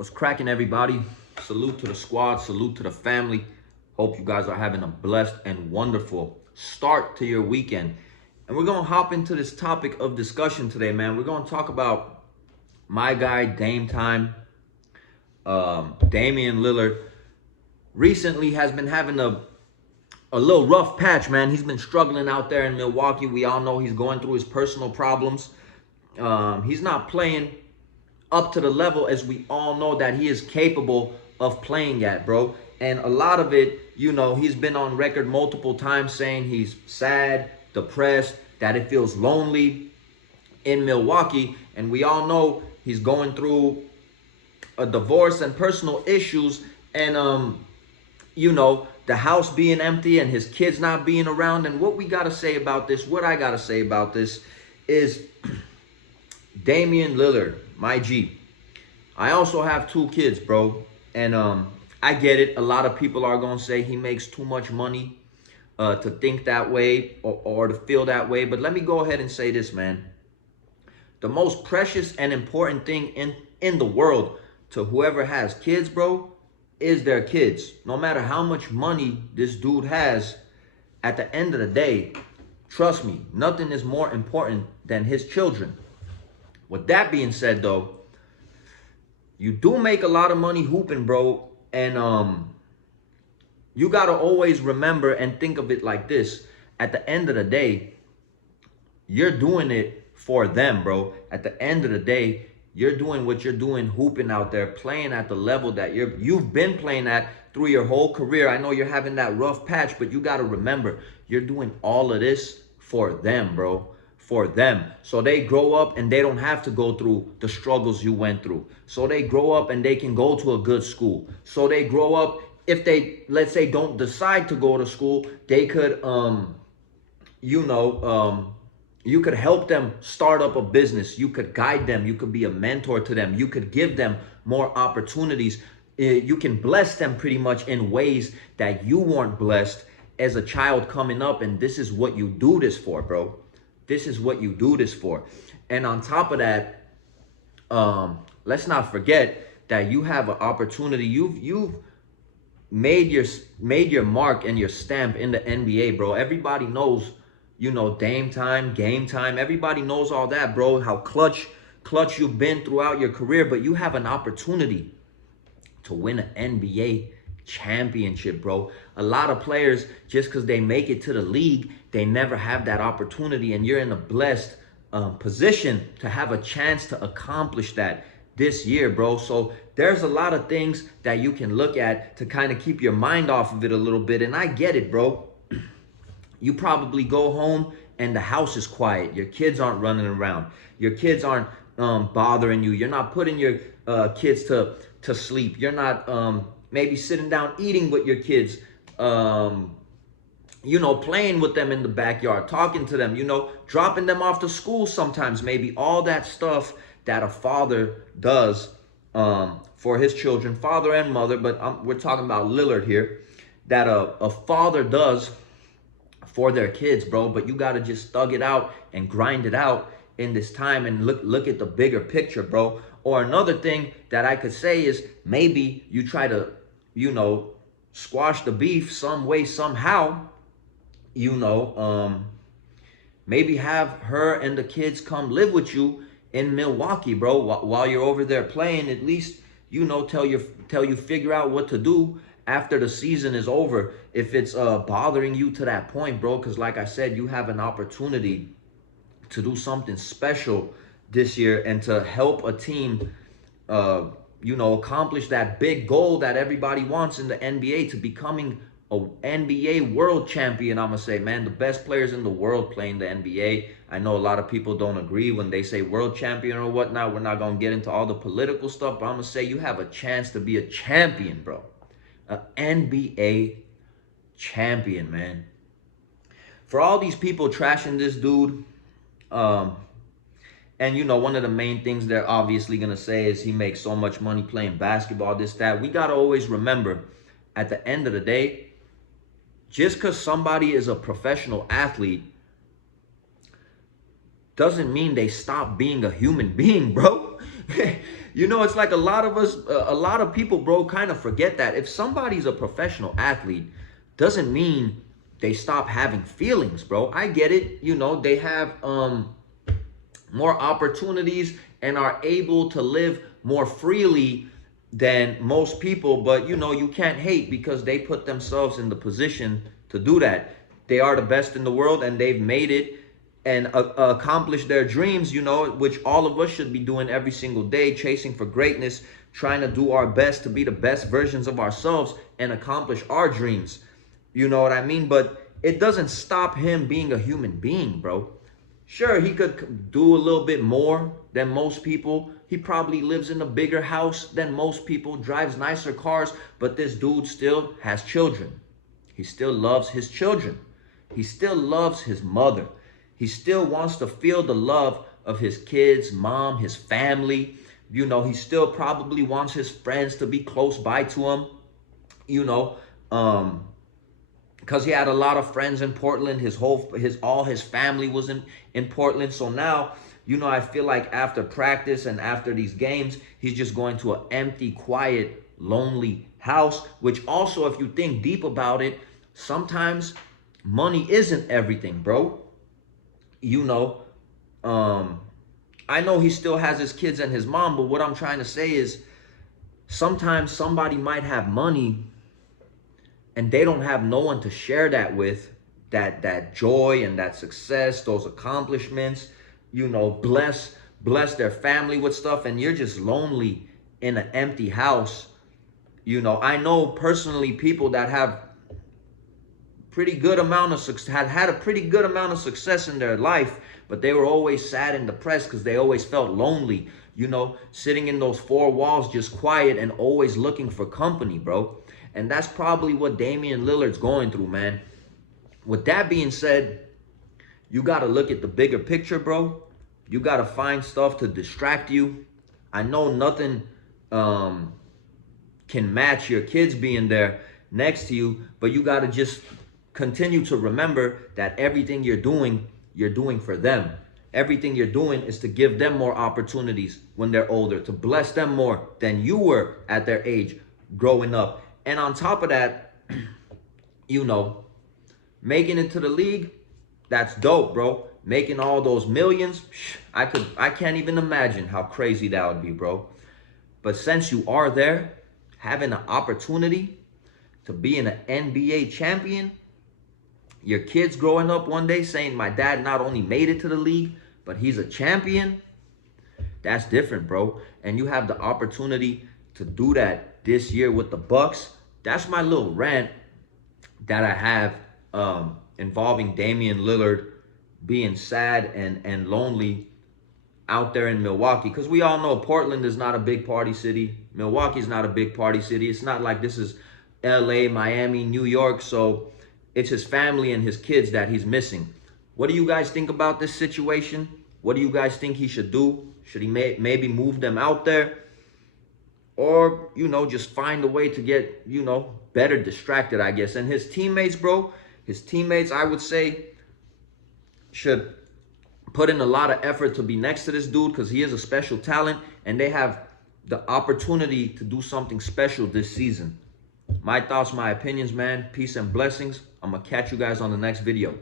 What's cracking, everybody? Salute to the squad, salute to the family. Hope you guys are having a blessed and wonderful start to your weekend. And we're going to hop into this topic of discussion today, man. We're going to talk about my guy, Damian Lillard. Recently has been having a little rough patch, man. He's been struggling out there in Milwaukee. We all know he's going through his personal problems. He's not playing up to the level as we all know that he is capable of playing at, bro. And a lot of it, you know, he's been on record multiple times saying he's sad, depressed, that it feels lonely in Milwaukee. And we all know he's going through a divorce and personal issues, and you know, the house being empty and his kids not being around. And what we got to say about this, what I got to say about this is Damian Lillard, my G. I also have 2 kids, bro. And I get it. A lot of people are going to say he makes too much money to think that way or to feel that way. But let me go ahead and say this, man. The most precious and important thing in the world to whoever has kids, bro, is their kids. No matter how much money this dude has, at the end of the day, trust me, nothing is more important than his children. With that being said, though, you do make a lot of money hooping, bro. And you got to always remember and think of it like this. At the end of the day, you're doing it for them, bro. At the end of the day, you're doing what you're doing, hooping out there, playing at the level that you've been playing at through your whole career. I know you're having that rough patch, but you got to remember, you're doing all of this for them, bro. For them. So they grow up and they don't have to go through the struggles you went through. So they grow up and they can go to a good school. So they grow up, if they, let's say, don't decide to go to school, they could, you could help them start up a business. You could guide them. You could be a mentor to them. You could give them more opportunities. You can bless them pretty much in ways that you weren't blessed as a child coming up. And this is what you do this for, bro. This is what you do this for. And on top of that, let's not forget that you have an opportunity. You've made your mark and your stamp in the NBA, bro. Everybody knows, you know, game time. Everybody knows all that, bro. How clutch you've been throughout your career. But you have an opportunity to win an NBA championship, bro. A lot of players, just because they make it to the league, they never have that opportunity. And you're in a blessed position to have a chance to accomplish that this year, bro. So there's a lot of things that you can look at to kind of keep your mind off of it a little bit. And I get it, bro. You probably go home and the house is quiet. Your kids aren't running around. Your kids aren't bothering you. You're not putting your kids to sleep. You're not maybe sitting down eating with your kids, you know, playing with them in the backyard, talking to them, you know, dropping them off to school sometimes, maybe all that stuff that a father does for his children, father and mother, but we're talking about Lillard here, that a father does for their kids, bro. But you got to just thug it out and grind it out in this time and look at the bigger picture, bro. Or another thing that I could say is maybe you try to, you know, squash the beef some way, somehow, you know, maybe have her and the kids come live with you in Milwaukee, bro, while you're over there playing. At least, you know, till you figure out what to do after the season is over, if it's bothering you to that point, bro. Because like I said, you have an opportunity to do something special this year and to help a team, you know, accomplish that big goal that everybody wants in the NBA, to becoming an NBA world champion. I'm going to say, man, the best players in the world playing the NBA. I know a lot of people don't agree when they say world champion or whatnot. We're not going to get into all the political stuff, but I'm going to say you have a chance to be a champion, bro. An NBA champion, man. For all these people trashing this dude, and, you know, one of the main things they're obviously going to say is he makes so much money playing basketball, this, that. We got to always remember, at the end of the day, just because somebody is a professional athlete doesn't mean they stop being a human being, bro. You know, it's like a lot of us, a lot of people, bro, kind of forget that if somebody's a professional athlete, doesn't mean they stop having feelings, bro. I get it. You know, they have more opportunities and are able to live more freely than most people. But, you know, you can't hate because they put themselves in the position to do that. They are the best in the world and they've made it and accomplish their dreams, you know, which all of us should be doing every single day, chasing for greatness, trying to do our best to be the best versions of ourselves and accomplish our dreams. You know what I mean? But it doesn't stop him being a human being, bro. Sure, he could do a little bit more than most people. He probably lives in a bigger house than most people, drives nicer cars, but this dude still has children. He still loves his children. He still loves his mother. He still wants to feel the love of his kids, mom, his family. You know, he still probably wants his friends to be close by to him, you know, because he had a lot of friends in Portland. All his family was in Portland. So now, you know, I feel like after practice and after these games, he's just going to an empty, quiet, lonely house, which also, if you think deep about it, sometimes money isn't everything, bro. You know, I know he still has his kids and his mom, but what I'm trying to say is sometimes somebody might have money and they don't have no one to share that with, that joy and that success, those accomplishments, you know, bless their family with stuff, and you're just lonely in an empty house. You know, I know personally people that have pretty good amount of success, had a pretty good amount of success in their life, but they were always sad and depressed because they always felt lonely, you know, sitting in those four walls just quiet and always looking for company, bro. And that's probably what Damian Lillard's going through, man. With that being said, you got to look at the bigger picture, bro. You got to find stuff to distract you. I know nothing can match your kids being there next to you, but you got to just continue to remember that everything you're doing for them. Everything you're doing is to give them more opportunities when they're older, to bless them more than you were at their age growing up. And on top of that, you know, making it to the league, that's dope, bro. Making all those millions, I can't even imagine how crazy that would be, bro. But since you are there, having an opportunity to be an NBA champion, your kids growing up one day saying, my dad not only made it to the league, but he's a champion, that's different, bro. And you have the opportunity to do that this year with the Bucks. That's my little rant that I have involving Damian Lillard being sad and lonely out there in Milwaukee. Because we all know Portland is not a big party city. Milwaukee's not a big party city. It's not like this is LA, Miami, New York. So it's his family and his kids that he's missing. What do you guys think about this situation? What do you guys think he should do? Should he maybe move them out there? Or, you know, just find a way to get, you know, better distracted, I guess. And his teammates, bro, I would say, should put in a lot of effort to be next to this dude because he is a special talent and they have the opportunity to do something special this season. My thoughts, my opinions, man. Peace and blessings. I'm going to catch you guys on the next video.